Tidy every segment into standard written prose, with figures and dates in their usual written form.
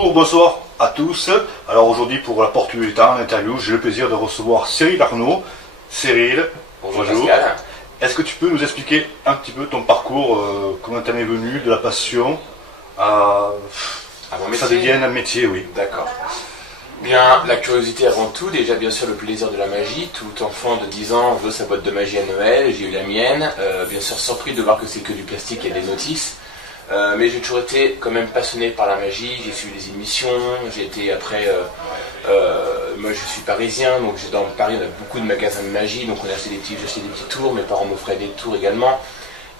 Bonjour, bonsoir à tous. Alors aujourd'hui pour la porte du temps, l'interview, j'ai le plaisir de recevoir Cyril Arnaud. Cyril, bonjour. Pascal. Est-ce que tu peux nous expliquer un petit peu ton parcours, comment t'en es venu de la passion à ça devienne un métier, oui. D'accord. Bien, la curiosité avant tout, déjà bien sûr le plaisir de la magie. Tout enfant de 10 ans veut sa boîte de magie à Noël, j'ai eu la mienne. Bien sûr surpris de voir que c'est que du plastique et des notices. Mais j'ai toujours été quand même passionné par la magie, j'ai suivi les émissions, j'ai été après, moi je suis parisien, donc dans Paris on a beaucoup de magasins de magie, donc on a acheté j'ai acheté des petits tours, mes parents m'offraient des tours également.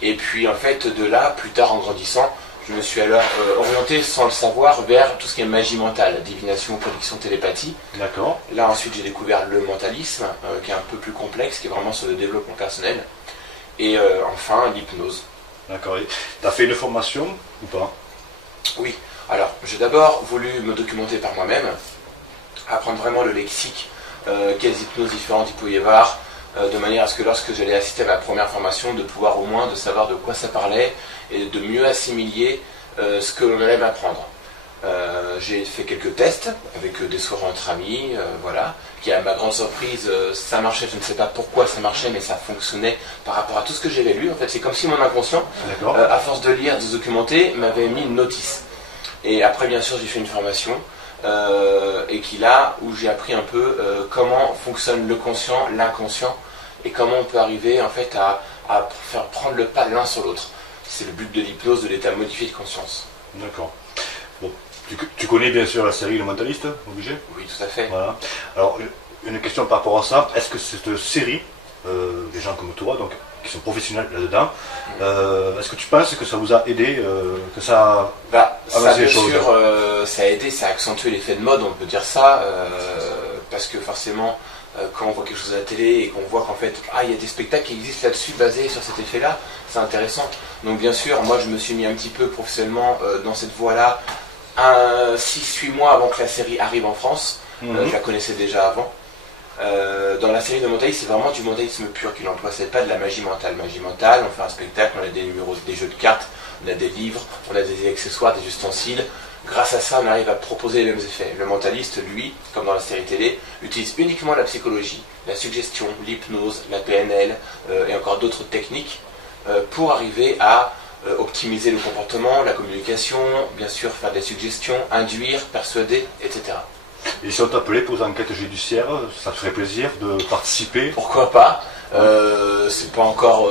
Et puis en fait de là, plus tard en grandissant, je me suis alors orienté sans le savoir vers tout ce qui est magie mentale, divination, prédiction, télépathie. D'accord. Là ensuite j'ai découvert le mentalisme, qui est un peu plus complexe, qui est vraiment sur le développement personnel. Et enfin l'hypnose. D'accord. Tu as fait une formation ou pas? Oui. Alors, j'ai d'abord voulu me documenter par moi-même, apprendre vraiment le lexique, quelles hypnoses différentes il pouvait y avoir, de manière à ce que lorsque j'allais assister à ma première formation, de pouvoir au moins de savoir de quoi ça parlait et de mieux assimiler ce que l'on allait m'apprendre. J'ai fait quelques tests avec des soirées entre amis, voilà, qui à ma grande surprise, ça marchait, je ne sais pas pourquoi ça marchait, mais ça fonctionnait par rapport à tout ce que j'avais lu. En fait, c'est comme si mon inconscient, à force de lire, de se documenter, m'avait mis une notice. Et après, bien sûr, j'ai fait une formation, et où j'ai appris un peu comment fonctionne le conscient, l'inconscient, et comment on peut arriver en fait à faire prendre le pas l'un sur l'autre. C'est le but de l'hypnose, de l'état modifié de conscience. D'accord. Bon, tu connais bien sûr la série Le Mentaliste, obligé? Oui, tout à fait. Voilà. Alors, une question par rapport à ça, est-ce que cette série, des gens comme toi, donc, qui sont professionnels là-dedans, est-ce que tu penses que ça vous a aidé, que ça a avancé les choses? Bien sûr, ça a aidé, ça a accentué l'effet de mode, on peut dire ça, parce que forcément, quand on voit quelque chose à la télé et qu'on voit qu'en fait, il y a des spectacles qui existent là-dessus basés sur cet effet-là, c'est intéressant. Donc bien sûr, moi je me suis mis un petit peu professionnellement dans cette voie-là, 6-8 mois avant que la série arrive en France. Je la connaissais déjà avant. Dans la série de Mentalisme, c'est vraiment du mentalisme pur qu'il emploie, c'est pas de la magie mentale. Magie mentale, on fait un spectacle, on a des numéros, des jeux de cartes, on a des livres, on a des accessoires, des ustensiles. Grâce à ça, on arrive à proposer les mêmes effets. Le mentaliste, lui, comme dans la série télé, utilise uniquement la psychologie, la suggestion, l'hypnose, la PNL et encore d'autres techniques pour arriver à optimiser le comportement, la communication, bien sûr faire des suggestions, induire, persuader, etc. Et si on t'appelait pour les enquêtes judiciaires, ça te ferait plaisir de participer? Pourquoi pas? C'est pas encore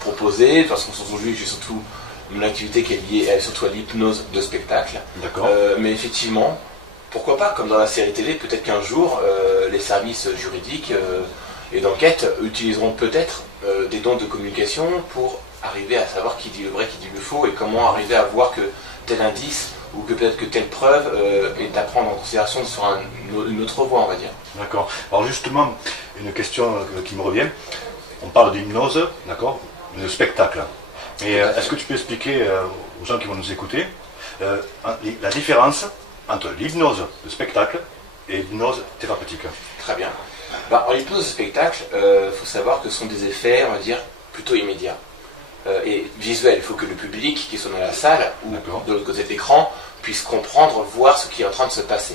proposé. De toute façon, aujourd'hui, j'ai surtout mon activité qui est liée surtout à l'hypnose de spectacle. D'accord. Mais effectivement, pourquoi pas? Comme dans la série télé, peut-être qu'un jour, les services juridiques et d'enquête utiliseront peut-être des dons de communication pour arriver à savoir qui dit le vrai, qui dit le faux, et comment arriver à voir que tel indice ou que peut-être que telle preuve est à prendre en considération sur une autre voie, on va dire. D'accord. Alors justement, une question qui me revient. On parle d'hypnose, d'accord, de spectacle. Et est-ce que tu peux expliquer aux gens qui vont nous écouter la différence entre l'hypnose de spectacle et l'hypnose thérapeutique? Très bien. En hypnose de spectacle, faut savoir que ce sont des effets, on va dire, plutôt immédiats. Et visuels. Il faut que le public qui soit dans la salle ou de l'autre côté de l'écran puisse comprendre, voir ce qui est en train de se passer.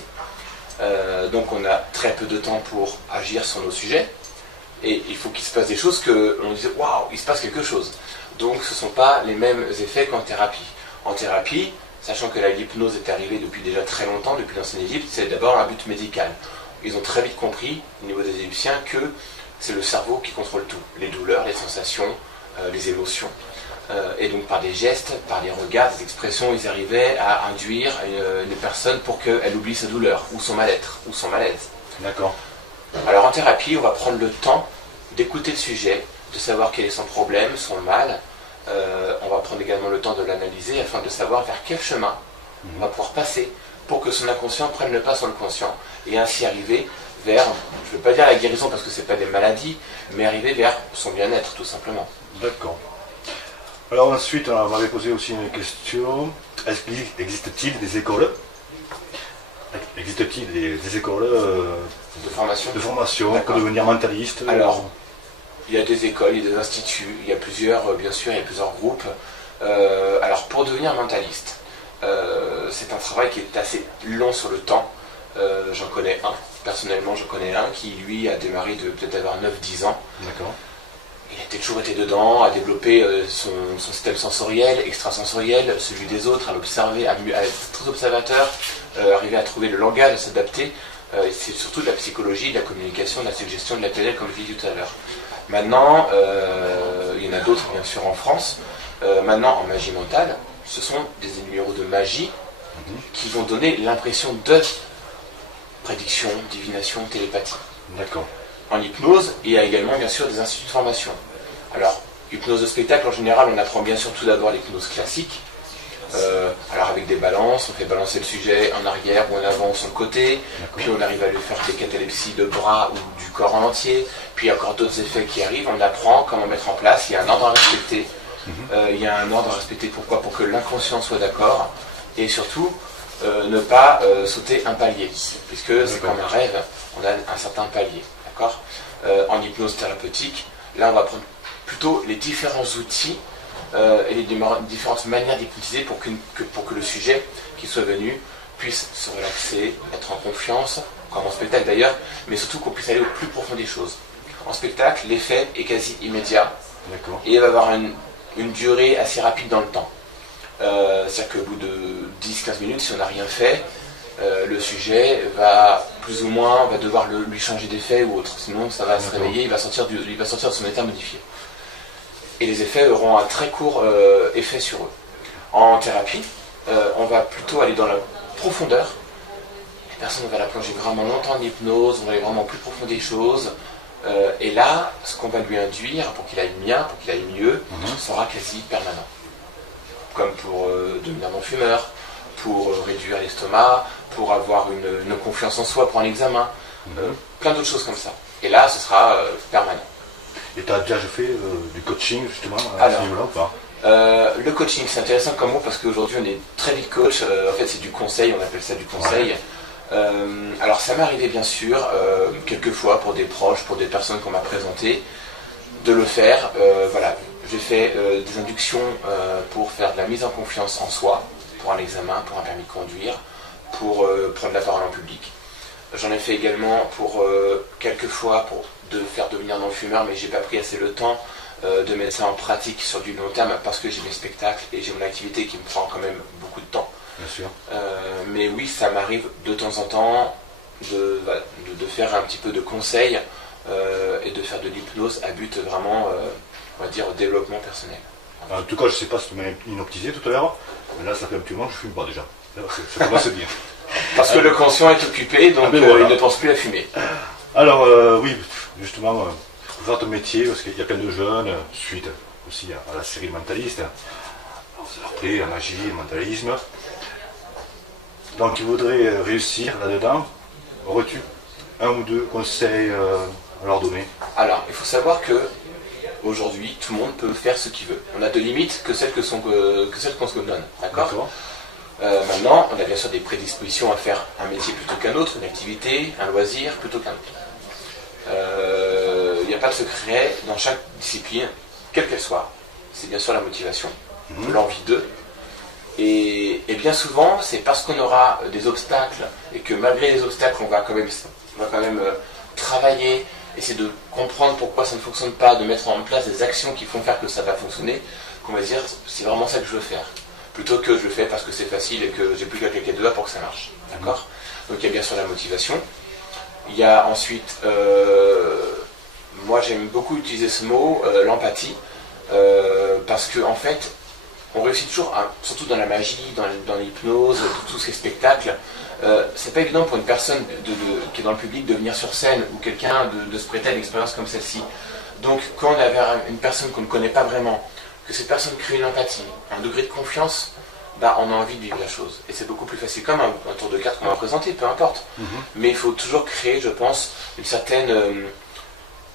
Donc on a très peu de temps pour agir sur nos sujets. Et il faut qu'il se passe des choses que on dise waouh, il se passe quelque chose. Donc ce ne sont pas les mêmes effets qu'en thérapie. En thérapie, sachant que l'hypnose est arrivée depuis déjà très longtemps, depuis l'ancienne Égypte, c'est d'abord un but médical. Ils ont très vite compris, au niveau des Égyptiens, que c'est le cerveau qui contrôle tout. Les douleurs, les sensations, les émotions. Et donc par des gestes, par des regards, des expressions, ils arrivaient à induire une personne pour qu'elle oublie sa douleur, ou son mal-être, ou son malaise. D'accord. Alors en thérapie, on va prendre le temps d'écouter le sujet, de savoir quel est son problème, son mal. On va prendre également le temps de l'analyser afin de savoir vers quel chemin on va pouvoir passer pour que son inconscient prenne le pas sur le conscient et ainsi arriver vers, je ne veux pas dire la guérison parce que ce n'est pas des maladies, mais arriver vers son bien-être tout simplement. D'accord. Alors ensuite, on m'avait posé aussi une question. Existe-t-il des écoles des écoles de formation pour devenir mentaliste? Alors, il y a des écoles, il y a des instituts, il y a plusieurs, bien sûr, il y a plusieurs groupes. Alors, pour devenir mentaliste, c'est un travail qui est assez long sur le temps. J'en connais un, personnellement j'en connais un qui lui a démarré de peut-être avoir 9-10 ans. D'accord. Il a toujours été dedans, à développer son système sensoriel, extrasensoriel, celui des autres, à l'observer, à être très observateur, arriver à trouver le langage, à s'adapter. C'est surtout de la psychologie, de la communication, de la suggestion, de la PNL, comme je l'ai dit tout à l'heure. Maintenant, il y en a d'autres bien sûr en France. Maintenant, en magie mentale, ce sont des numéros de magie qui vont donner l'impression de prédiction, divination, télépathie. D'accord. En hypnose, il y a également bien sûr des instituts de formation. Alors, hypnose de spectacle, en général, on apprend bien sûr tout d'abord l'hypnose classique. Alors avec des balances, on fait balancer le sujet en arrière ou en avant ou sur le côté, puis on arrive à lui faire des catalepsies de bras ou du corps en entier, puis il y a encore d'autres effets qui arrivent, on apprend comment mettre en place, il y a un ordre à respecter. Il y a un ordre à respecter, pourquoi? Pour que l'inconscient soit d'accord, et surtout ne pas sauter un palier, puisque c'est comme un rêve, on a un certain palier, d'accord? En hypnose thérapeutique, là on va prendre plutôt les différents outils et les différentes manières d'hypnotiser pour que le sujet qui soit venu puisse se relaxer, être en confiance, comme en spectacle d'ailleurs, mais surtout qu'on puisse aller au plus profond des choses. En spectacle, l'effet est quasi immédiat, et il va avoir une durée assez rapide dans le temps. C'est-à-dire qu'au bout de 10-15 minutes, si on n'a rien fait, le sujet va plus ou moins, on va devoir lui changer d'effet ou autre, sinon ça va se réveiller, il va sortir de son état modifié. Et les effets auront un très court effet sur eux. En thérapie, on va plutôt aller dans la profondeur. La personne va la plonger vraiment longtemps en hypnose, on va aller vraiment au plus profond des choses. Et là, ce qu'on va lui induire pour qu'il aille bien, pour qu'il aille mieux, sera quasi permanent. Comme pour devenir non-fumeur, pour réduire l'estomac, pour avoir une confiance en soi pour un examen, plein d'autres choses comme ça. Et là, ce sera permanent. Et tu as déjà fait du coaching justement à ce niveau-là ou pas? Le coaching, c'est intéressant comme mot parce qu'aujourd'hui on est très vite coach. En fait, c'est du conseil, on appelle ça du conseil. Alors, ça m'est arrivé bien sûr, quelques fois pour des proches, pour des personnes qu'on m'a présentées, de le faire. Voilà, j'ai fait des inductions pour faire de la mise en confiance en soi, pour un examen, pour un permis de conduire, pour prendre la parole en public. J'en ai fait également pour quelques fois pour faire devenir non-fumeur, mais j'ai pas pris assez le temps de mettre ça en pratique sur du long terme parce que j'ai mes spectacles et j'ai mon activité qui me prend quand même beaucoup de temps. Bien sûr. Mais oui, ça m'arrive de temps en temps de faire un petit peu de conseils et de faire de l'hypnose à but vraiment, on va dire, au développement personnel. En tout cas, je sais pas si tu m'as hypnotisé tout à l'heure, mais là, ça fait un petit moment que je fume pas déjà. Ça commence bien. Parce que le conscient est occupé, donc voilà. Il ne pense plus à fumer. Alors, oui, justement, votre métier, parce qu'il y a plein de jeunes, suite aussi à la série Mentaliste, après la magie, le mentalisme. Donc, ils voudraient réussir là-dedans. Aurais-tu un ou deux conseils à leur donner? Alors, il faut savoir que aujourd'hui, tout le monde peut faire ce qu'il veut. On a de limites que celles qu'on se donne. D'accord. Maintenant, on a bien sûr des prédispositions à faire un métier plutôt qu'un autre, une activité, un loisir plutôt qu'un autre. Il n'y a pas de secret dans chaque discipline, quelle qu'elle soit. C'est bien sûr la motivation, l'envie d'eux. Et bien souvent, c'est parce qu'on aura des obstacles et que malgré les obstacles, on va quand même travailler, essayer de comprendre pourquoi ça ne fonctionne pas, de mettre en place des actions qui font faire que ça va fonctionner, qu'on va dire c'est vraiment ça que je veux faire. Plutôt que je le fais parce que c'est facile et que j'ai plus qu'à claquer les doigts pour que ça marche. D'accord ? Donc il y a bien sûr la motivation. Il y a ensuite, moi j'aime beaucoup utiliser ce mot, l'empathie, parce que en fait, on réussit toujours, surtout dans la magie, dans l'hypnose, tout ce qui est spectacle, c'est pas évident pour une personne qui est dans le public de venir sur scène ou quelqu'un de se prêter à une expérience comme celle-ci. Donc quand on a une personne qu'on ne connaît pas vraiment, que cette personne crée une empathie, un degré de confiance, bah, on a envie de vivre la chose. Et c'est beaucoup plus facile, comme un tour de cartes qu'on va présenter, peu importe. Mais il faut toujours créer, je pense, une certaine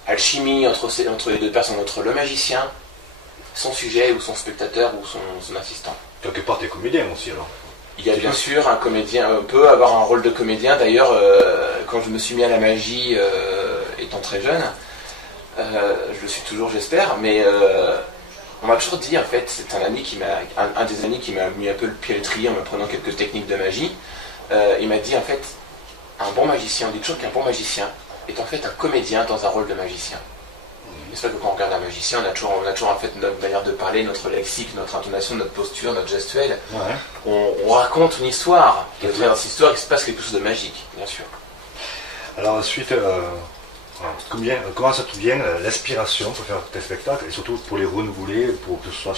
alchimie entre les deux personnes, entre le magicien, son sujet ou son spectateur ou son assistant. Quelque part, tu es comédien aussi alors. Il y a bien sûr un comédien, on peut avoir un rôle de comédien. D'ailleurs, quand je me suis mis à la magie étant très jeune, je le suis toujours j'espère, mais On m'a toujours dit, en fait, c'est un ami qui m'a, un des amis qui m'a mis un peu le pied à l'étrier en m'apprenant quelques techniques de magie. Il m'a dit, en fait, un bon magicien, on dit toujours qu'un bon magicien est en fait un comédien dans un rôle de magicien. C'est vrai que quand on regarde un magicien, on a toujours en fait notre manière de parler, notre lexique, notre intonation, notre posture, notre gestuelle. Ouais. On raconte une histoire. Et au travers de cette histoire, il se passe quelque chose de magique, bien sûr. Alors ensuite, comment ça te vient l'inspiration pour faire tes spectacles et surtout pour les renouveler, pour que ça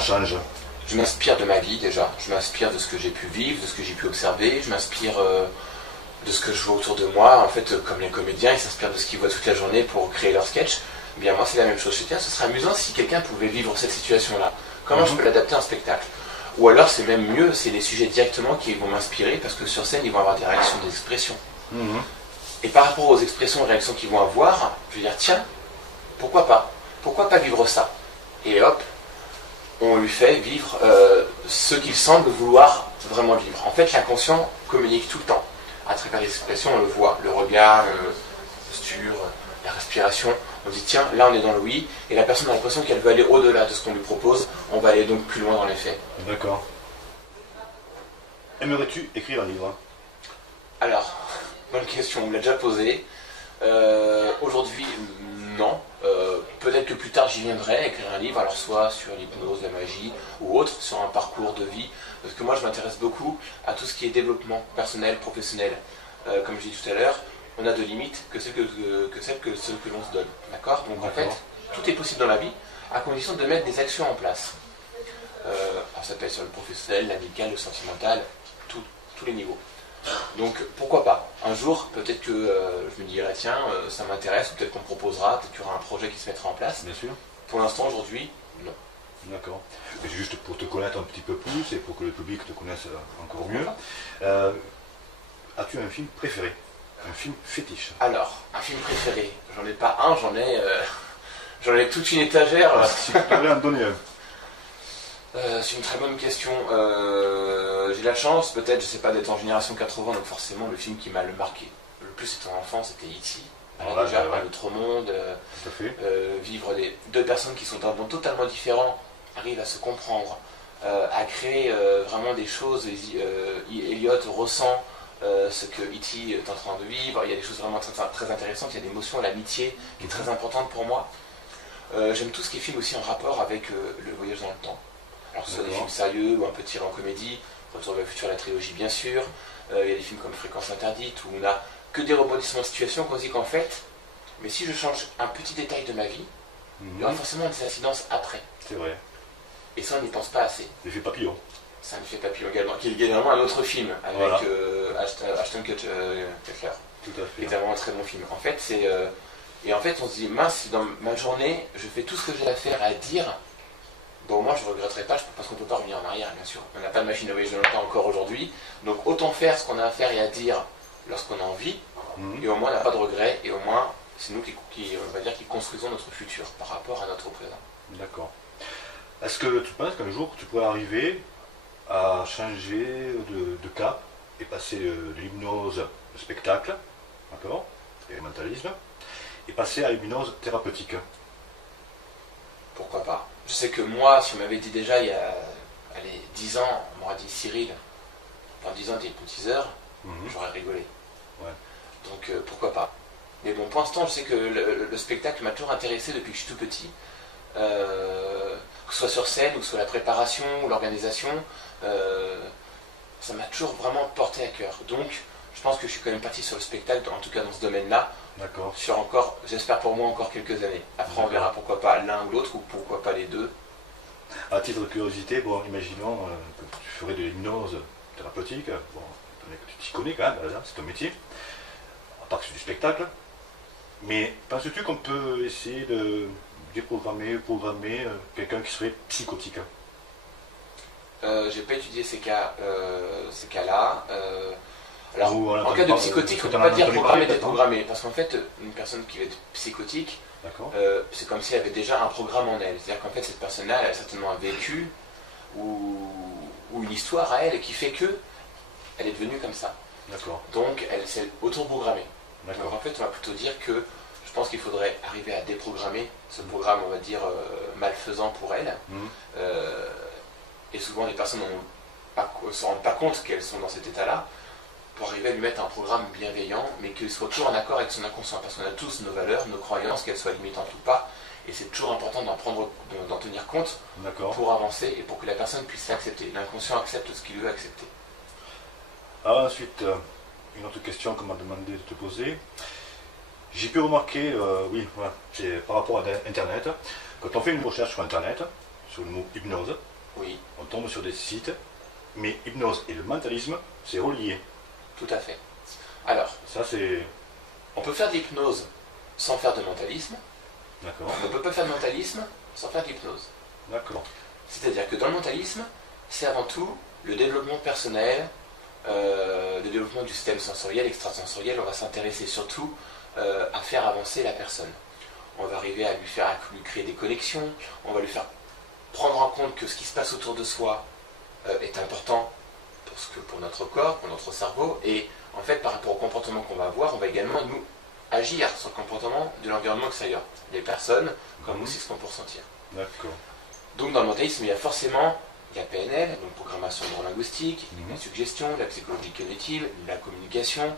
change? Je m'inspire de ma vie déjà, je m'inspire de ce que j'ai pu vivre, de ce que j'ai pu observer, je m'inspire de ce que je vois autour de moi. En fait, comme les comédiens, ils s'inspirent de ce qu'ils voient toute la journée pour créer leur sketch. Eh bien moi c'est la même chose. Je me dis, ce serait amusant si quelqu'un pouvait vivre cette situation-là. Comment je peux l'adapter en spectacle? Ou alors c'est même mieux, c'est les sujets directement qui vont m'inspirer parce que sur scène ils vont avoir des réactions, des expressions. Et par rapport aux expressions et réactions qu'ils vont avoir, je vais dire tiens, pourquoi pas? Pourquoi pas vivre ça? Et hop, on lui fait vivre ce qu'il semble vouloir vraiment vivre. En fait l'inconscient communique tout le temps. À travers les expressions on le voit, le regard, la posture, la respiration. On dit tiens, là on est dans le oui, et la personne a l'impression qu'elle veut aller au-delà de ce qu'on lui propose, on va aller donc plus loin dans les faits. D'accord. Aimerais-tu écrire un livre? Alors, bonne question, on me l'a déjà posée. Aujourd'hui, non. Peut-être que plus tard j'y viendrai, écrire un livre, alors soit sur l'hypnose, la magie, ou autre, sur un parcours de vie, parce que moi je m'intéresse beaucoup à tout ce qui est développement personnel, professionnel. Comme je dis tout à l'heure, on a de limites que celles que l'on se donne. D'accord? Donc en fait, tout est possible dans la vie, à condition de mettre des actions en place. Alors ça peut être sur le professionnel, l'amical, le sentimental, tous les niveaux. Donc pourquoi pas? Un jour, peut-être que je me dirai, tiens, ça m'intéresse, ou peut-être qu'on me proposera, peut-être qu'il y aura un projet qui se mettra en place. Bien sûr. Pour l'instant, aujourd'hui, non. D'accord. Et juste pour te connaître un petit peu plus et pour que le public te connaisse encore mieux, as-tu un film préféré? Un film fétiche? Alors, un film préféré, j'en ai pas un, j'en ai toute une étagère. Si tu devais en donner un. C'est une très bonne question. J'ai la chance, peut-être, je sais pas, d'être en génération 80, donc forcément le film qui m'a le marqué le plus étant enfant, c'était E.T. Alors déjà, un autre monde, vivre deux personnes qui sont d'un monde totalement différent, arrivent à se comprendre, à créer vraiment des choses. Elliot ressent ce que E.T. est en train de vivre. Il y a des choses vraiment très intéressantes. Il y a l'émotion, l'amitié qui est très importante pour moi. J'aime tout ce qui est film aussi en rapport avec le voyage dans le temps. Alors, ce soit des films sérieux ou un peu tirés en comédie. Retour vers le futur, la trilogie, bien sûr. Il y a des films comme Fréquence interdite où on a que des rebondissements de situation qu'on se dit qu'en fait, mais si je change un petit détail de ma vie, il y aura forcément des incidences après. C'est vrai. Et ça, on n'y pense pas assez. L'effet papillon. C'est un effet papillon également, qui est également un autre film avec Ashton Kutcher. Tout à fait. Qui est vraiment un très bon film. En fait, et en fait, on se dit, mince, si dans ma journée, je fais tout ce que j'ai à faire, à dire, bon, au moins, je ne regretterai pas, parce qu'on ne peut pas revenir en arrière, bien sûr. On n'a pas de machine à voyager dans le temps encore aujourd'hui. Donc, autant faire ce qu'on a à faire et à dire lorsqu'on a envie, et au moins, on n'a pas de regrets, et au moins, c'est nous on va dire, qui construisons notre futur par rapport à notre présent. D'accord. Est-ce que tu penses qu'un jour, tu pourrais arriver à changer de cap et passer de l'hypnose au spectacle, d'accord, expérimentalisme, et passer à l'hypnose thérapeutique? Pourquoi pas? Je sais que moi, si on m'avait dit déjà il y a 10 ans, on m'aurait dit Cyril, dans 10 ans t'es hypnotiseur, j'aurais rigolé. Ouais. Donc pourquoi pas? Mais bon, pour l'instant, je sais que le spectacle m'a toujours intéressé depuis que je suis tout petit. Que ce soit sur scène, ou que ce soit la préparation, ou l'organisation, ça m'a toujours vraiment porté à cœur. Donc, je pense que je suis quand même parti sur le spectacle, en tout cas dans ce domaine-là, sur encore, j'espère pour moi, encore quelques années. Après, on verra pourquoi pas l'un ou l'autre, ou pourquoi pas les deux. À titre de curiosité, bon, imaginons que tu ferais de l'hypnose thérapeutique, bon, tu t'y connais quand même, c'est ton métier, à part que c'est du spectacle, mais penses-tu qu'on peut essayer de déprogrammer, programmer quelqu'un qui serait psychotique? J'ai pas étudié ces cas-là. Alors, en cas de psychotique, on ne peut pas dire programmer, déprogrammer, parce qu'en fait, une personne qui va être psychotique, c'est comme si elle avait déjà un programme en elle. C'est-à-dire qu'en fait, cette personne-là, elle a certainement un vécu ou une histoire à elle qui fait que elle est devenue comme ça. Donc, elle s'est auto-programmée. Donc, en fait, on va plutôt dire que je pense qu'il faudrait arriver à déprogrammer ce programme, on va dire, malfaisant pour elles. Et souvent, les personnes ne se rendent pas compte qu'elles sont dans cet état-là, pour arriver à lui mettre un programme bienveillant, mais qu'il soit toujours en accord avec son inconscient. Parce qu'on a tous nos valeurs, nos croyances, qu'elles soient limitantes ou pas. Et c'est toujours important d'en tenir compte pour avancer et pour que la personne puisse l'accepter. L'inconscient accepte ce qu'il veut accepter. Alors ensuite, une autre question qu'on m'a demandé de te poser. J'ai pu remarquer, c'est par rapport à Internet, quand on fait une recherche sur Internet, sur le mot hypnose, on tombe sur des sites, mais hypnose et le mentalisme, c'est relié. Tout à fait. Alors, ça c'est... On peut faire de l'hypnose sans faire de mentalisme. D'accord. On ne peut pas faire de mentalisme sans faire de l'hypnose. D'accord. C'est-à-dire que dans le mentalisme, c'est avant tout le développement personnel, le développement du système sensoriel, extrasensoriel. On va s'intéresser surtout à faire avancer la personne. On va arriver à lui créer des connexions, on va lui faire prendre en compte que ce qui se passe autour de soi est important pour notre corps, pour notre cerveau, et en fait par rapport au comportement qu'on va avoir, on va également nous agir sur le comportement de l'environnement extérieur, les personnes, comme aussi ce qu'on peut ressentir. D'accord. Donc dans le mentalisme, il y a forcément la PNL, donc programmation neurolinguistique, la suggestion, la psychologie cognitive, la communication,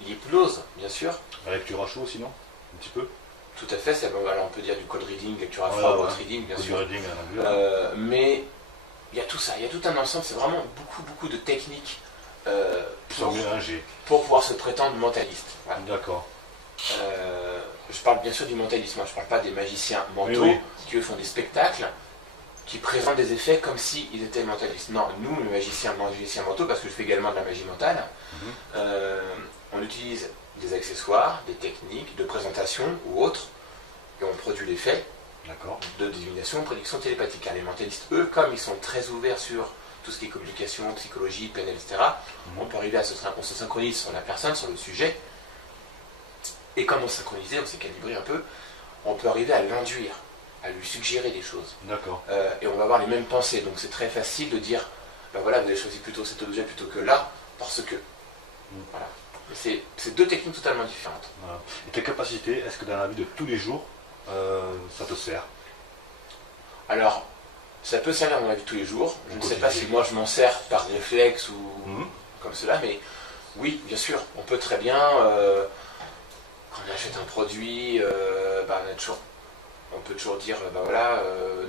l'hypnose, bien sûr. La lecture à chaud, sinon, un petit peu. Tout à fait, alors on peut dire du code reading, lecture à froid, code reading, bien sûr. Reading, mais il y a tout ça, il y a tout un ensemble, c'est vraiment beaucoup de techniques pour pouvoir se prétendre mentaliste. Voilà. D'accord. Je parle bien sûr du mentalisme, je ne parle pas des magiciens mentaux qui eux font des spectacles qui présentent des effets comme s'ils étaient mentalistes. Non, nous, les magiciens mentaux, parce que je fais également de la magie mentale, on utilise des accessoires, des techniques de présentation ou autres, et on produit l'effet de divination, prédiction télépathique. Les mentalistes, eux, comme ils sont très ouverts sur tout ce qui est communication, psychologie, PNL, etc., on peut arriver on se synchronise sur la personne, sur le sujet, et comme on s'est synchronisé, on s'est calibré un peu, on peut arriver à l'induire, à lui suggérer des choses. D'accord. Et on va avoir les mêmes pensées, donc c'est très facile de dire, ben voilà, vous avez choisi plutôt cet objet plutôt que là, parce que... Voilà. C'est deux techniques totalement différentes. Voilà. Et tes capacités, est-ce que dans la vie de tous les jours, ça te sert? Alors, ça peut servir dans la vie de tous les jours. Je ne sais pas si moi je m'en sers par réflexe ou comme cela, mais oui, bien sûr, on peut très bien, quand on achète un produit, on peut toujours dire,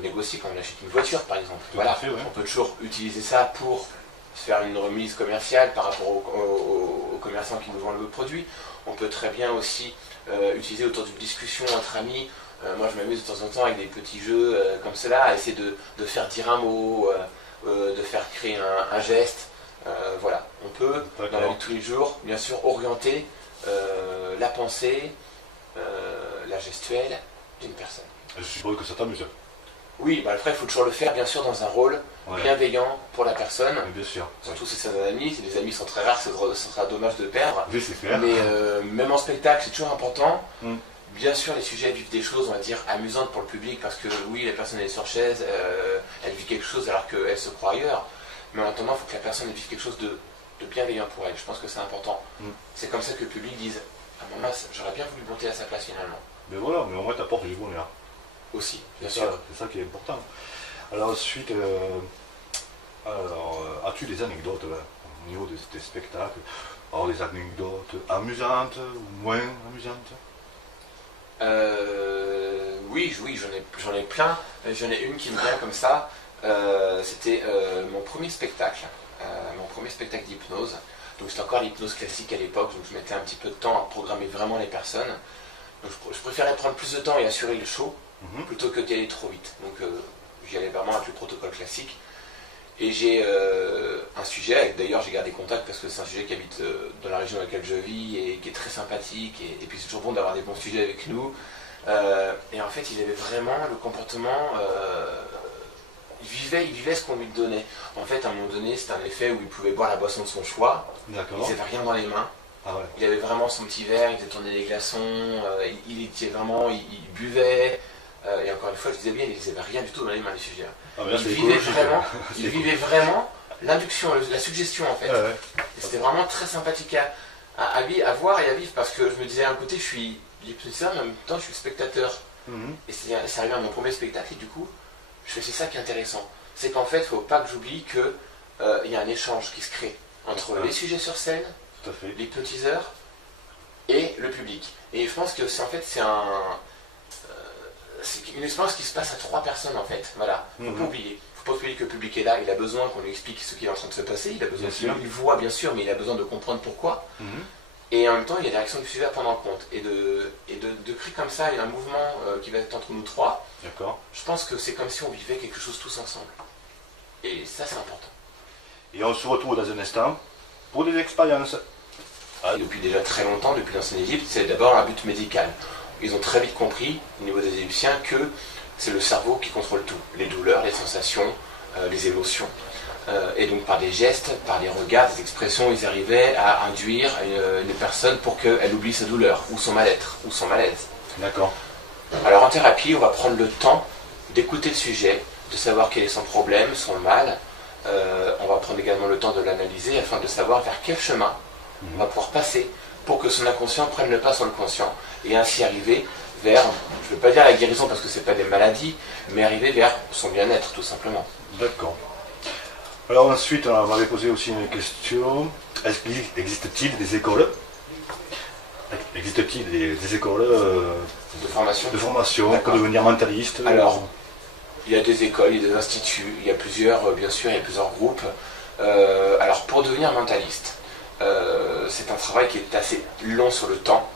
négocier quand on achète une voiture par exemple. On peut toujours utiliser ça pour faire une remise commerciale par rapport aux commerçants qui nous vendent le produit. On peut très bien aussi utiliser autour d'une discussion entre amis. Moi je m'amuse de temps en temps avec des petits jeux comme cela, à essayer de faire dire un mot, de faire créer un geste. Voilà, on peut dans la vie de tous les jours, bien sûr, orienter la pensée, la gestuelle d'une personne. Je suppose que ça t'amuse. Oui, après il faut toujours le faire bien sûr dans un rôle bienveillant pour la personne. Bien sûr. Surtout si c'est un ami, si les amis sont très rares, ce sera dommage de perdre. Oui, c'est clair. Mais même en spectacle, c'est toujours important. Bien sûr, les sujets vivent des choses, on va dire, amusantes pour le public, parce que oui, la personne elle est sur chaise, elle vit quelque chose alors qu'elle se croit ailleurs. Mais en attendant, il faut que la personne vive quelque chose de bienveillant pour elle. Je pense que c'est important. C'est comme ça que le public dise, ah maman, j'aurais bien voulu monter à sa place finalement. Mais voilà, mais au moins t'apportes du bonheur. Aussi, bien sûr. C'est ça qui est important. Alors ensuite, as-tu des anecdotes au niveau des spectacles? Alors des anecdotes amusantes ou moins amusantes? Oui, j'en ai plein. J'en ai une qui me vient comme ça. C'était mon premier spectacle d'hypnose. Donc c'était encore l'hypnose classique à l'époque, donc je mettais un petit peu de temps à programmer vraiment les personnes. Donc je préférais prendre plus de temps et assurer le show plutôt que d'y aller trop vite. Donc j'y allais vraiment avec le protocole classique. Et j'ai un sujet, d'ailleurs j'ai gardé contact parce que c'est un sujet qui habite dans la région dans laquelle je vis et qui est très sympathique. Et puis c'est toujours bon d'avoir des bons sujets avec nous. Et en fait il avait vraiment le comportement... Il vivait ce qu'on lui donnait. En fait, à un moment donné, c'était un effet où il pouvait boire la boisson de son choix. Il n'avait rien dans les mains. Il avait vraiment son petit verre, il faisait tourner des glaçons, il buvait. Et encore une fois, je disais bien, il n'avait rien du tout dans les mains, les sujets. Il vivait vraiment l'induction, la suggestion, en fait. Et c'était vraiment très sympathique à voir et à vivre, parce que je me disais, d'un côté, je suis l'hypnotiseur, mais en même temps, je suis spectateur. Mhm. Et c'est arrivé à mon premier spectacle, et du coup, c'est ça qui est intéressant. C'est qu'en fait, il ne faut pas que j'oublie qu'il y a un échange qui se crée entre les sujets sur scène, l'hypnotiseur et le public. Et je pense que c'est une expérience qui se passe à 3 personnes en fait. Voilà, faut pas oublier. Faut pas oublier que le public est là, il a besoin qu'on lui explique ce qui est en train de se passer, il a besoin il voit bien sûr, mais il a besoin de comprendre pourquoi. Et en même temps, il y a des réactions du sujet à prendre en compte. Et de créer comme ça, il y a un mouvement qui va être entre nous 3. D'accord. Je pense que c'est comme si on vivait quelque chose tous ensemble. Et ça, c'est important. Et on se retrouve dans un instant pour des expériences. Depuis déjà très longtemps, depuis l'ancienne Égypte, c'est d'abord un but médical. Ils ont très vite compris, au niveau des Égyptiens, que c'est le cerveau qui contrôle tout. Les douleurs, les sensations, les émotions. Et donc par des gestes, par des regards, des expressions, ils arrivaient à induire une personne pour qu'elle oublie sa douleur, ou son mal-être, ou son malaise. D'accord. Alors en thérapie, on va prendre le temps d'écouter le sujet, de savoir quel est son problème, son mal. On va prendre également le temps de l'analyser afin de savoir vers quel chemin on va pouvoir passer pour que son inconscient prenne le pas sur le conscient et ainsi arriver vers, je ne veux pas dire la guérison parce que ce n'est pas des maladies, mais arriver vers son bien-être tout simplement. D'accord. Alors ensuite, on m'avait posé aussi une question. Existe-t-il des écoles des écoles de formation pour devenir mentaliste? Alors, il y a des écoles, il y a des instituts, il y a plusieurs, bien sûr, il y a plusieurs groupes. Alors, pour devenir mentaliste, c'est un travail qui est assez long sur le temps.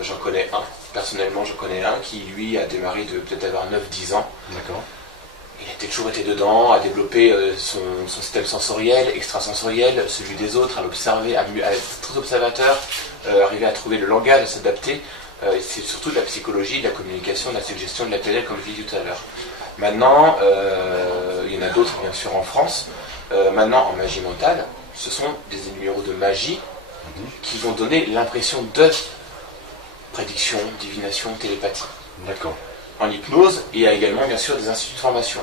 J'en connais un, personnellement j'en connais un qui lui a démarré de peut-être avoir 9-10 ans. D'accord. Il a toujours été dedans, à développer son système sensoriel, extrasensoriel, celui des autres, à l'observer, à être très observateur, arriver à trouver le langage, à s'adapter. C'est surtout de la psychologie, de la communication, de la suggestion, de la PNL comme je l'ai dit tout à l'heure. Maintenant, il y en a d'autres bien sûr en France. Maintenant en magie mentale, ce sont des numéros de magie qui vont donner l'impression de prédiction, divination, télépathie. D'accord. En hypnose, il y a également bien sûr des instituts de formation.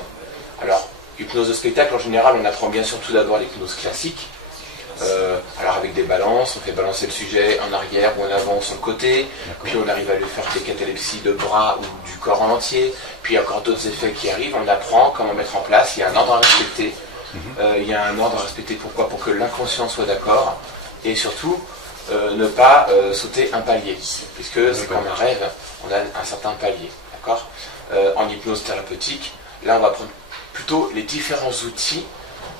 Alors, hypnose de spectacle, en général, on apprend bien sûr tout d'abord l'hypnose classique. Alors avec des balances, on fait balancer le sujet en arrière ou en avant ou sur le côté, puis on arrive à lui faire des catalepsies de bras ou du corps en entier, puis il y a encore d'autres effets qui arrivent, on apprend comment mettre en place, il y a un ordre à respecter. Il y a un ordre à respecter, pourquoi? Pour que l'inconscient soit d'accord, et surtout ne pas sauter un palier, puisque c'est comme un rêve, on a un certain palier, d'accord? En hypnose thérapeutique, là on va prendre plutôt les différents outils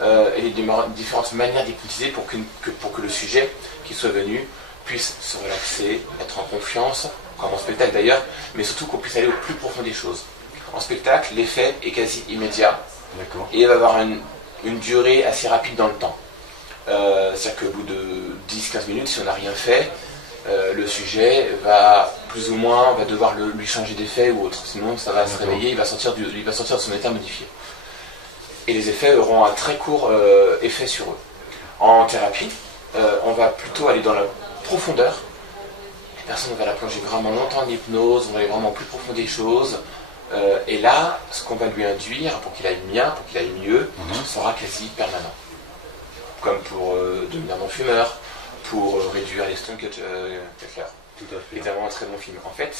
et les différentes manières d'hypnotiser pour que le sujet qui soit venu puisse se relaxer, être en confiance, comme en spectacle d'ailleurs, mais surtout qu'on puisse aller au plus profond des choses. En spectacle, l'effet est quasi immédiat, et il va avoir une durée assez rapide dans le temps. C'est-à-dire qu'au bout de 10-15 minutes, si on n'a rien fait, le sujet va plus ou moins, on va devoir lui changer d'effet ou autre, sinon ça va se réveiller, il va sortir de son état modifié. Et les effets auront un très court effet sur eux. En thérapie, on va plutôt aller dans la profondeur. La personne va la plonger vraiment longtemps en hypnose, on va aller vraiment plus profond des choses. Et là, ce qu'on va lui induire pour qu'il aille bien, pour qu'il aille mieux, sera quasi permanent. Comme pour devenir non-fumeur, pour réduire les Stone Cutler. Tout à fait. C'est vraiment un très bon film. En fait,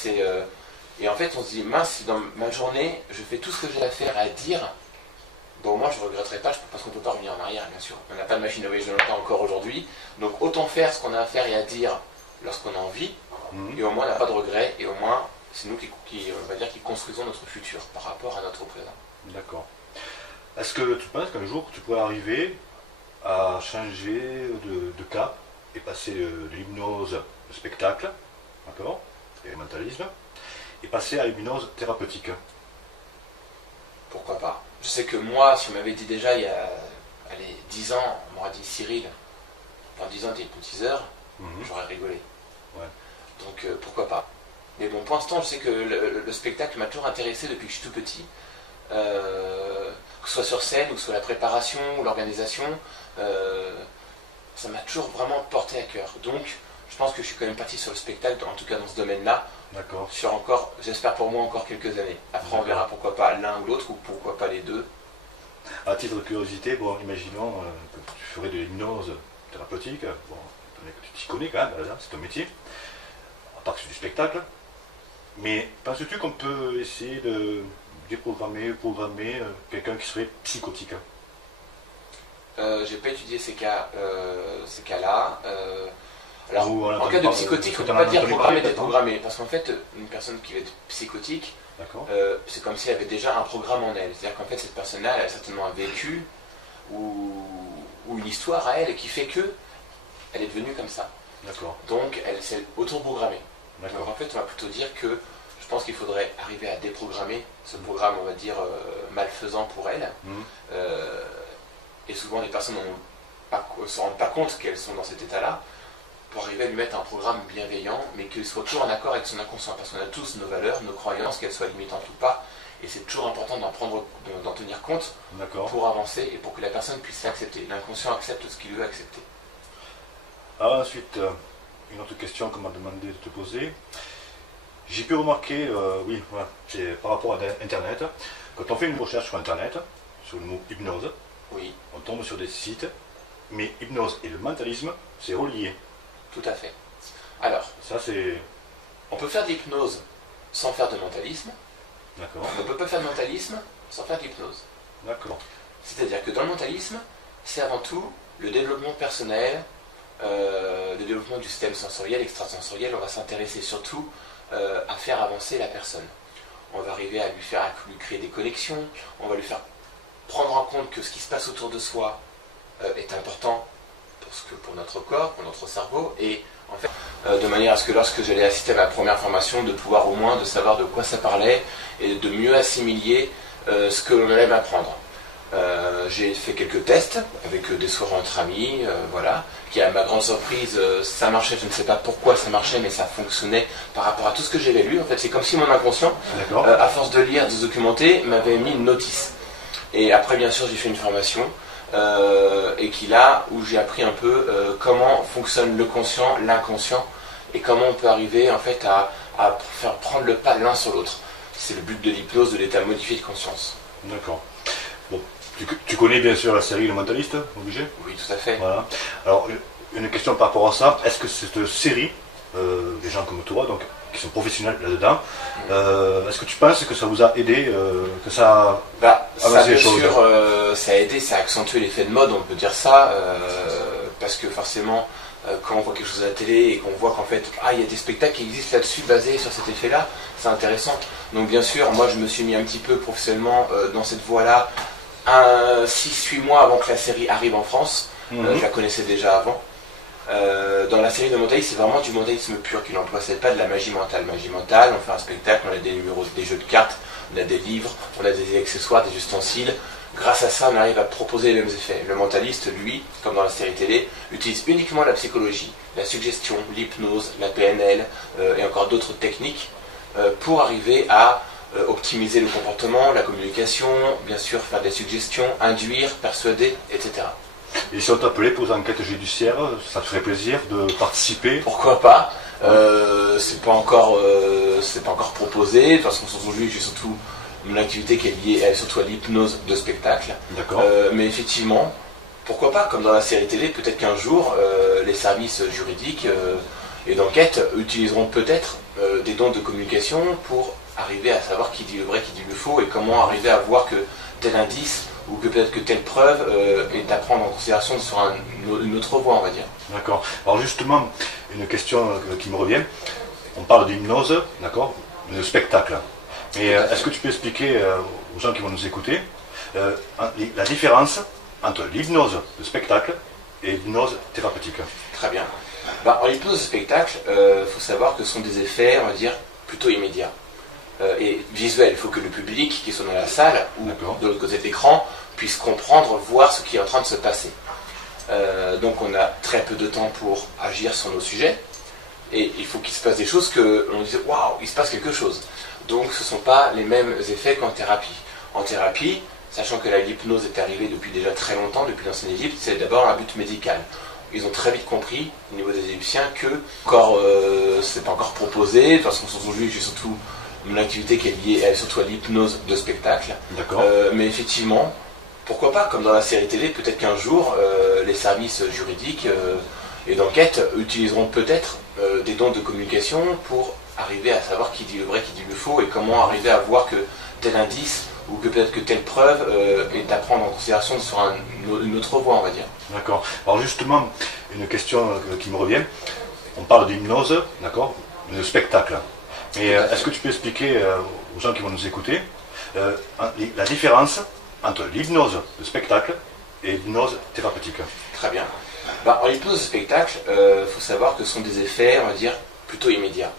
et en fait, on se dit, mince, si dans ma journée, je fais tout ce que j'ai à faire, à dire, bon, moi, je ne regretterai pas, parce qu'on ne peut pas revenir en arrière, bien sûr. On n'a pas de machine à voyager dans le temps encore aujourd'hui. Donc, autant faire ce qu'on a à faire et à dire lorsqu'on a envie, et au moins, on n'a pas de regrets, et au moins, c'est nous on va dire, qui construisons notre futur par rapport à notre présent. D'accord. Est-ce que tu penses qu'un jour, tu pourrais arriver à changer de cap et passer de l'hypnose de spectacle, d'accord, et mentalisme, et passer à l'hypnose thérapeutique? Pourquoi pas? Je sais que moi, si on m'avait dit déjà il y a 10 ans, on m'aurait dit Cyril, dans 10 ans tu es hypnotiseur, j'aurais rigolé. Ouais. Donc pourquoi pas? Mais bon, pour l'instant, je sais que le spectacle m'a toujours intéressé depuis que je suis tout petit. Que ce soit sur scène, ou que ce soit la préparation, ou l'organisation, ça m'a toujours vraiment porté à cœur. Donc, je pense que je suis quand même parti sur le spectacle, en tout cas dans ce domaine-là, sur encore, j'espère pour moi, encore quelques années. Après, on verra pourquoi pas l'un ou l'autre, ou pourquoi pas les deux. À titre de curiosité, bon, imaginons que tu ferais de l'hypnose thérapeutique, bon, tu t'y connais quand même, c'est ton métier, à part que c'est du spectacle, Mais penses-tu qu'on peut essayer de déprogrammer, programmer quelqu'un qui serait psychotique? J'ai pas étudié ces cas-là. Alors, Ou en cas de psychotique, on ne peut pas dire programmer, déprogrammer, parce qu'en fait, une personne qui va être psychotique, c'est comme si elle avait déjà un programme en elle. C'est-à-dire qu'en fait, cette personne-là, elle a certainement un vécu ou une histoire à elle qui fait que elle est devenue comme ça. Donc, elle s'est auto-programmée. Donc, en fait, on va plutôt dire que je pense qu'il faudrait arriver à déprogrammer ce programme, on va dire, malfaisant pour elle. Et souvent, les personnes ne se rendent pas compte qu'elles sont dans cet état-là, pour arriver à lui mettre un programme bienveillant, mais qu'il soit toujours en accord avec son inconscient. Parce qu'on a tous nos valeurs, nos croyances, qu'elles soient limitantes ou pas, et c'est toujours important d'en tenir compte pour avancer et pour que la personne puisse l'accepter. L'inconscient accepte ce qu'il veut accepter. Alors ensuite, une autre question qu'on m'a demandé de te poser. J'ai pu remarquer, oui, voilà, c'est par rapport à Internet, quand on fait une recherche sur Internet, sur le mot hypnose, on tombe sur des sites, mais hypnose et le mentalisme, c'est relié. Tout à fait. Alors, ça c'est... On peut faire de l'hypnose sans faire de mentalisme. On ne peut pas faire de mentalisme sans faire de l'hypnose. C'est-à-dire que dans le mentalisme, c'est avant tout le développement personnel, le développement du système sensoriel, extrasensoriel. On va s'intéresser surtout à faire avancer la personne. On va arriver à lui créer des connexions, on va lui faire prendre en compte que ce qui se passe autour de soi est important pour notre corps, pour notre cerveau, et en fait, de manière à ce que lorsque j'allais assister à ma première formation, de pouvoir au moins de savoir de quoi ça parlait et de mieux assimiler ce que l'on allait m'apprendre. J'ai fait quelques tests avec des soirées entre amis, voilà, qui à ma grande surprise, ça marchait, je ne sais pas pourquoi ça marchait, mais ça fonctionnait par rapport à tout ce que j'avais lu. En fait, c'est comme si mon inconscient, à force de lire, de se documenter, m'avait mis une notice. Et après, bien sûr, j'ai fait une formation, et où j'ai appris un peu comment fonctionne le conscient, l'inconscient, et comment on peut arriver en fait à faire prendre le pas l'un sur l'autre. C'est le but de l'hypnose, de l'état modifié de conscience. Bon, tu connais bien sûr la série Le Mentaliste, obligé? Oui, tout à fait. Voilà. Alors, une question par rapport à ça, est-ce que cette série, des gens comme toi, donc, qui sont professionnels là-dedans, est-ce que tu penses que ça vous a aidé, que ça a avancé les choses? Bien sûr, ça a aidé, ça a accentué l'effet de mode, on peut dire ça, parce que forcément, quand on voit quelque chose à la télé et qu'on voit qu'en fait, il y a des spectacles qui existent là-dessus basés sur cet effet-là, c'est intéressant. Donc bien sûr, moi je me suis mis un petit peu professionnellement dans cette voie-là, 6-8 mois avant que la série arrive en France. Je la connaissais déjà avant. Dans la série de Mentalisme, c'est vraiment du mentalisme pur qu'il emploie, c'est pas de la magie mentale. Magie mentale, on fait un spectacle, on a des numéros, des jeux de cartes, on a des livres, on a des accessoires, des ustensiles. Grâce à ça, on arrive à proposer les mêmes effets. Le mentaliste, lui, comme dans la série télé, utilise uniquement la psychologie, la suggestion, l'hypnose, la PNL et encore d'autres techniques pour arriver à optimiser le comportement, la communication, bien sûr faire des suggestions, induire, persuader, etc. Et si on t'appelait pour les enquêtes judiciaires, ça te ferait plaisir de participer? Pourquoi pas? C'est pas encore proposé. De toute façon, aujourd'hui, j'ai surtout mon activité qui est liée surtout à l'hypnose de spectacle. Mais effectivement, pourquoi pas? Comme dans la série télé, peut-être qu'un jour, les services juridiques et d'enquête utiliseront peut-être des dons de communication pour arriver à savoir qui dit le vrai, qui dit le faux, et comment arriver à voir que tel indice ou que peut-être que telle preuve est à prendre en considération sur une autre voie, on va dire. D'accord. Alors justement, une question qui me revient. On parle d'hypnose, d'accord, de spectacle. Et est-ce que tu peux expliquer aux gens qui vont nous écouter la différence entre l'hypnose de spectacle et l'hypnose thérapeutique? Très bien. En hypnose de spectacle, faut savoir que ce sont des effets, on va dire, plutôt immédiats. Et visuel, il faut que le public qui soit dans la salle ou de l'autre côté de l'écran puisse comprendre, voir ce qui est en train de se passer. Donc on a très peu de temps pour agir sur nos sujets et il faut qu'il se passe des choses que on dise waouh, il se passe quelque chose. Donc ce ne sont pas les mêmes effets qu'en thérapie. En thérapie, sachant que l'hypnose est arrivée depuis déjà très longtemps, depuis l'ancienne Égypte, c'est d'abord un but médical. Ils ont très vite compris, au niveau des Égyptiens, que c'est pas encore proposé. De toute façon, aujourd'hui, j'ai surtout mon activité qui est liée surtout à l'hypnose de spectacle. Mais effectivement, pourquoi pas, comme dans la série télé, peut-être qu'un jour, les services juridiques et d'enquête utiliseront peut-être des dons de communication pour arriver à savoir qui dit le vrai, qui dit le faux, et comment arriver à voir que tel indice ou que peut-être que telle preuve est à prendre en considération sur une autre voie, on va dire. D'accord. Alors justement, une question qui me revient. On parle d'hypnose, d'accord, de spectacle. Et est-ce que tu peux expliquer aux gens qui vont nous écouter la différence entre l'hypnose de spectacle et l'hypnose thérapeutique? Très bien. En hypnose de spectacle, faut savoir que ce sont des effets, on va dire, plutôt immédiats.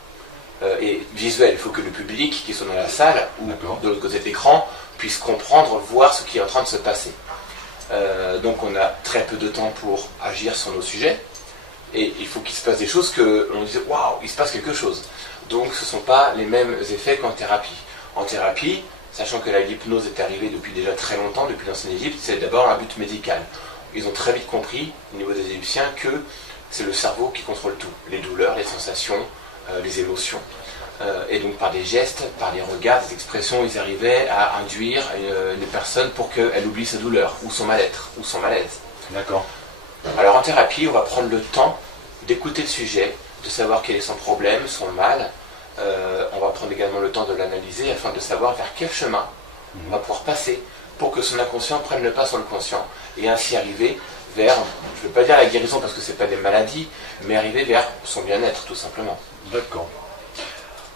Et visuels. Il faut que le public qui soit dans la salle ou de l'autre côté de l'écran puisse comprendre, voir ce qui est en train de se passer. Donc on a très peu de temps pour agir sur nos sujets. Et il faut qu'il se passe des choses que l'on dise waouh, il se passe quelque chose. Donc ce ne sont pas les mêmes effets qu'en thérapie. En thérapie, sachant que l'hypnose est arrivée depuis déjà très longtemps, depuis l'ancienne Égypte, c'est d'abord un but médical. Ils ont très vite compris, au niveau des Égyptiens, que c'est le cerveau qui contrôle tout. Les douleurs, les sensations, les émotions. Et donc par des gestes, par des regards, des expressions, ils arrivaient à induire une personne pour qu'elle oublie sa douleur, ou son mal-être, ou son malaise. D'accord. Alors en thérapie, on va prendre le temps d'écouter le sujet, de savoir quel est son problème, son mal. On va prendre également le temps de l'analyser afin de savoir vers quel chemin on va pouvoir passer pour que son inconscient prenne le pas sur le conscient et ainsi arriver vers, je ne veux pas dire la guérison parce que ce n'est pas des maladies, mais arriver vers son bien-être tout simplement. D'accord.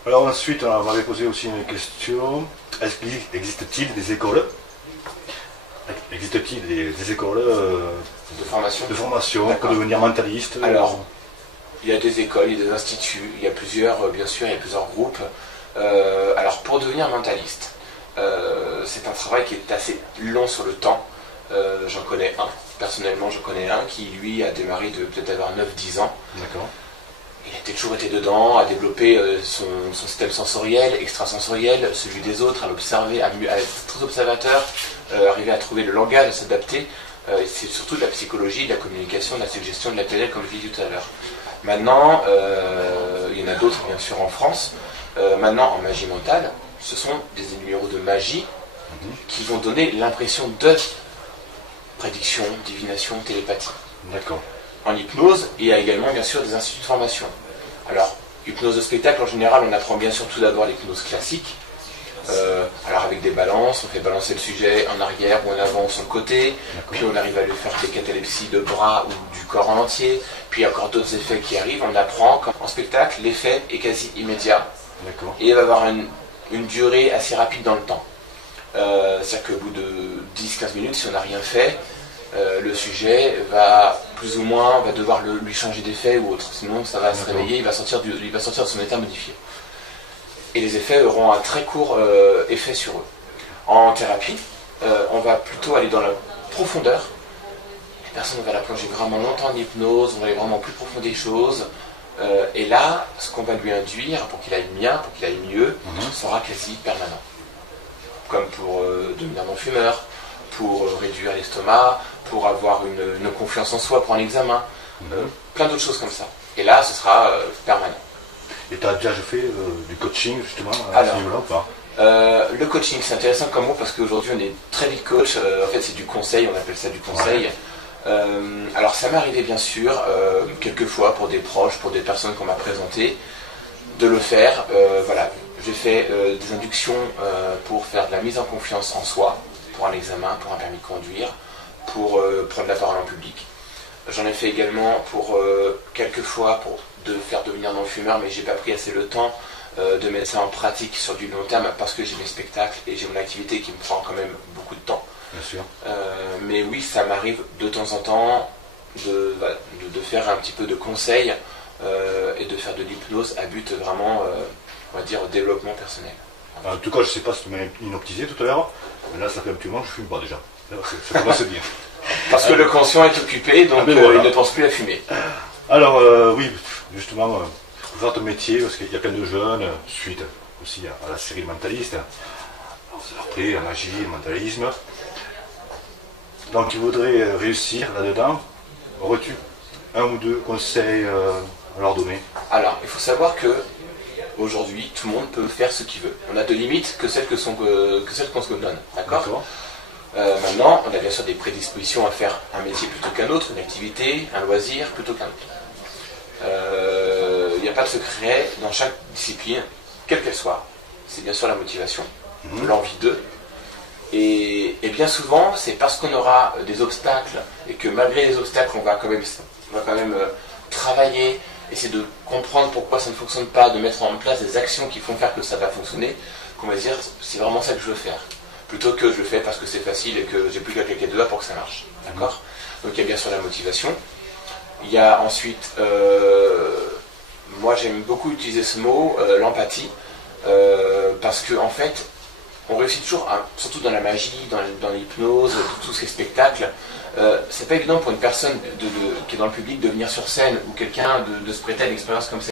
Alors ensuite, on m'avait posé aussi une question. Existe-t-il des écoles des écoles de formation pour devenir mentaliste? Alors, il y a des écoles, il y a des instituts, il y a plusieurs, bien sûr, il y a plusieurs groupes. Alors, pour devenir mentaliste, c'est un travail qui est assez long sur le temps. J'en connais un, personnellement j'en connais un qui lui a démarré de peut-être avoir 9-10 ans. D'accord. Il a toujours été dedans, à développer son système sensoriel, extrasensoriel, celui des autres, à l'observer, à être très observateur, arriver à trouver le langage, à s'adapter. C'est surtout de la psychologie, de la communication, de la suggestion, de la PNL, comme je l'ai dit tout à l'heure. Maintenant, il y en a d'autres bien sûr en France. Maintenant, en magie mentale, ce sont des numéros de magie qui vont donner l'impression de prédiction, divination, télépathie. D'accord. En hypnose, il y a également bien sûr des instituts de formation. Alors, hypnose de spectacle, en général, on apprend bien sûr tout d'abord l'hypnose classique. Alors avec des balances, on fait balancer le sujet en arrière ou en avant ou sur le côté, puis on arrive à lui faire des catalepsies de bras ou du corps en entier, puis il y a encore d'autres effets qui arrivent. On apprend qu'en spectacle, l'effet est quasi immédiat et il va avoir une durée assez rapide dans le temps. C'est-à-dire qu'au bout de 10-15 minutes, si on n'a rien fait, le sujet va plus ou moins devoir lui changer d'effet ou autre. Sinon, ça va se réveiller, il va sortir de son état modifié. Et les effets auront un très court effet sur eux. En thérapie, on va plutôt aller dans la profondeur. La personne va la plonger vraiment longtemps en hypnose, on va aller vraiment plus profond des choses. Et là, ce qu'on va lui induire pour qu'il aille bien, pour qu'il aille mieux, sera quasi permanent. Comme pour devenir non-fumeur, pour réduire l'estomac, pour avoir une confiance en soi pour un examen, plein d'autres choses comme ça. Et là, ce sera permanent. Et tu as déjà fait du coaching justement à ce niveau-là ou pas? Le coaching, c'est intéressant comme mot parce qu'aujourd'hui on est très vite coach. En fait, c'est du conseil, on appelle ça du conseil. Alors, ça m'est arrivé bien sûr, quelques fois pour des proches, pour des personnes qu'on m'a présentées, de le faire. Voilà, j'ai fait des inductions pour faire de la mise en confiance en soi, pour un examen, pour un permis de conduire, pour prendre la parole en public. J'en ai fait également pour quelques fois pour faire devenir non-fumeur, mais j'ai pas pris assez le temps de mettre ça en pratique sur du long terme parce que j'ai mes spectacles et j'ai mon activité qui me prend quand même beaucoup de temps. Bien sûr. Mais oui, ça m'arrive de temps en temps de faire un petit peu de conseils et de faire de l'hypnose à but vraiment, on va dire, développement personnel. En tout cas, je ne sais pas si tu m'as hypnotisé tout à l'heure, mais là, ça fait un petit moment que je ne fume pas déjà. Ça commence bien. Parce que le conscient est occupé, donc voilà. Il ne pense plus à fumer. Alors, oui, justement, votre métier, parce qu'il y a plein de jeunes, suite aussi à la série Mentaliste, après, la magie, le mentalisme. Donc, ils voudraient réussir là-dedans. Aurais-tu un ou deux conseils à leur donner? Alors, il faut savoir que aujourd'hui, tout le monde peut faire ce qu'il veut. On a de limites que celles qu'on se donne. D'accord. Maintenant, on a bien sûr des prédispositions à faire un métier plutôt qu'un autre, une activité, un loisir plutôt qu'un autre. Il y a pas de secret dans chaque discipline, quelle qu'elle soit. C'est bien sûr la motivation, l'envie d'eux. Et bien souvent, c'est parce qu'on aura des obstacles et que malgré les obstacles, on va quand même travailler, essayer de comprendre pourquoi ça ne fonctionne pas, de mettre en place des actions qui font faire que ça va fonctionner, qu'on va dire c'est vraiment ça que je veux faire. Plutôt que je le fais parce que c'est facile et que j'ai plus qu'à claquer des doigts pour que ça marche. D'accord ? Donc il y a bien sûr la motivation. Il y a ensuite, moi j'aime beaucoup utiliser ce mot, l'empathie, parce que en fait, on réussit toujours, surtout dans la magie, dans l'hypnose, tous ces spectacles, c'est pas évident pour une personne qui est dans le public de venir sur scène ou quelqu'un de se prêter à une expérience comme ça.